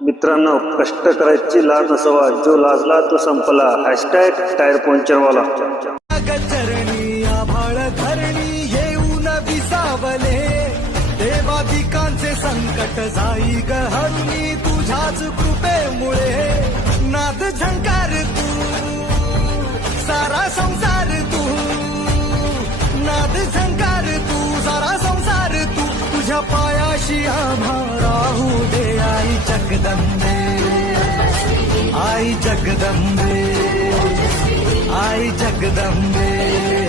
मित्रांनो, कष्ट करायची लाज नसावा, जो लाजला तो संपला. हॅशटॅग टायर पंक्चरवाला. चरणी आभाळ धरणी येऊन विसावले, देवा पिकांचे संकट जाई गहरुनी तुझ्याच कृपेमुळे. नाद झंकार तू सारा संसार तू, नाद झंकार तू सारा संसार तू, तुझ्या पायाशी आम्हा राहू दे. आई जगदंबे, आई जगदंबे, आई जगदंबे.